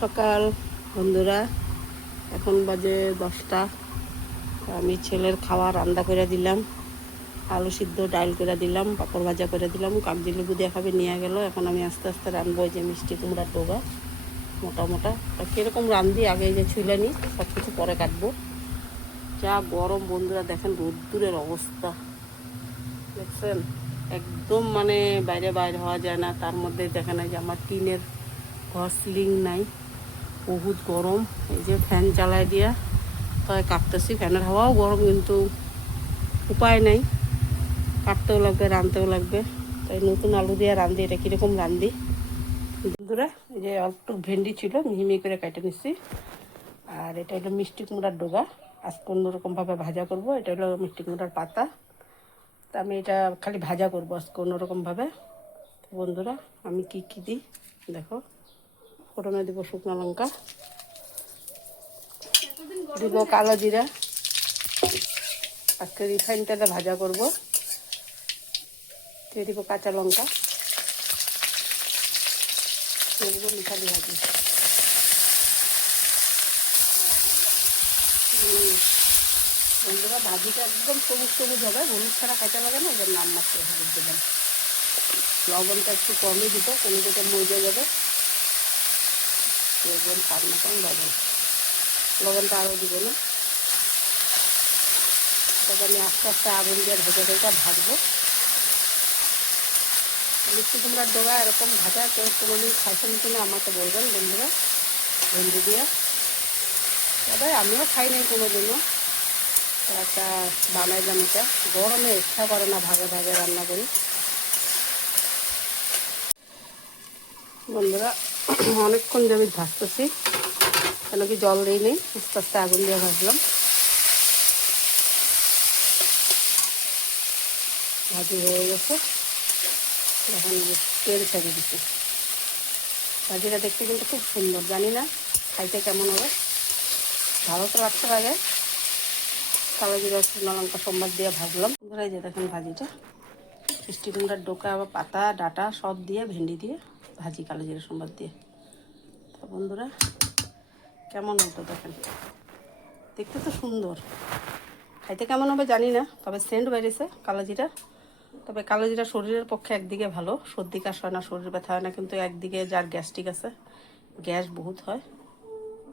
সকাল বন্ধুরা, এখন বাজে 10টা। আমি ছেলের খাওয়া রান্না করে দিলাম, আলু সিদ্ধ ডাল করে দিলাম, পাঁপড় ভাজা করে দিলাম, কাগজি লেবু দিয়ে খাবে নিয়ে গেল। এখন আমি আস্তে আস্তে রানবো এই যে মিষ্টি কুমড়ার ডোগা মোটা মোটা। কীরকম রান্ধি আগে যে ছুলে নিই, সব কিছু পরে কাটবো। যা গরম বন্ধুরা, দেখেন রোদ্দুরের অবস্থা দেখছেন, একদম মানে বাইরে বাইরে হওয়া যায় না। তার মধ্যে দেখেন এই যে আমার টিনের ঘর, সিলিং নাই, বহুত গরম। এই যে ফ্যান চালায় দিয়া তাই কাটতেছি, ফ্যানের হাওয়াও গরম, কিন্তু উপায় নাই, কাটতেও লাগবে, রাঁধতেও লাগবে। তাই নতুন আলু দিয়ে রাঁধি। এটা কীরকম রাঁধি বন্ধুরা, এই যে অল্প ভেন্ডি ছিল মিহি করে কেটে নিচ্ছি। আর এটা হলো মিষ্টি কুমড়ার ডোগা, আজকে অন্যরকমভাবে ভাজা করব। এটা হলো মিষ্টি কুমড়ার পাতা, তা আমি এটা খালি ভাজা করবো আজকে অন্যরকমভাবে। বন্ধুরা আমি কি কি দিই দেখো, ফোড়নে দেবো শুকনো লঙ্কা, দিব কালো জিরা, আজকে রিফাইন তেলে ভাজা করব, দিয়ে দিব কাঁচা লঙ্কা, দিয়ে দিব মিঠালি ভাজি। বন্ধুরা ভাজিটা একদম সবুজ সবুজ হবে, হলুদ ছাড়া খাইতে পারে না, ওদের নাম মাত্র হলুদ দিলাম। লবণটা একটু কমই দিব, কোনো দিকে মজে যাবে। লবণ স্বাদ মতন লবণ, লবণটা আরও দিব না। তবে আমি আস্তে আস্তে আগুন দিয়ে ভেজে ভেজে ভাজবো। মিষ্টি কুমড়ার ডোগা এরকম ভাজা কেউ কোনোদিন খাইছেন কিনা আমাকে বলবেন বন্ধুরা, ভেন্ডি দিয়ে। তবে আমিও খাই নাই কোনোদিনও, একটা বানাইলাম। এটা গরমে ইচ্ছা করে না ভাগে ভাগে রান্না করি বন্ধুরা। অনেকক্ষণ যে আমি ভাজতেছি, কেন কি জল দিই নেই, আস্তে আস্তে আগুন দিয়ে ভাজলাম। ভাজি হয়ে গেছে, এখন তেল ছেড়ে দিচ্ছি। ভাজিটা দেখতে কিন্তু খুব সুন্দর, জানি না খাইতে কেমন হবে, ভালো তো লাগতে লাগে। কালো জিরা শুকনো লঙ্কা সোমবার দিয়ে ভাজলাম। এই যে দেখেন ভাজিটা, মিষ্টি কুমড়ার ডোকা বা পাতা ডাটা সব দিয়ে ভেন্ডি দিয়ে ভাজি কালো জিরা সোমবার দিয়ে। তো বন্ধুরা কেমন হতো দেখেন, দেখতে তো সুন্দর, খাইতে কেমন হবে জানি না, তবে সেন্ট বেরিয়েছে কালো জিরা। তবে কালো জিরা শরীরের পক্ষে একদিকে ভালো, সর্দি কাশ হয় না, শরীর ব্যথা হয় না। কিন্তু একদিকে যার গ্যাস্ট্রিক আছে, গ্যাস বহুত হয়,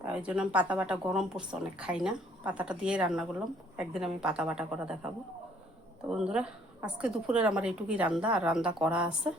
তাই জন্য আমি পাতা বাটা, গরম পড়ছে অনেক, খাই না। পাতাটা দিয়েই রান্না করলাম, একদিন আমি পাতা বাটা করা দেখাবো। তো বন্ধুরা আজকে দুপুরের আমার এইটুকুই রান্না, আর রান্না করা আছে।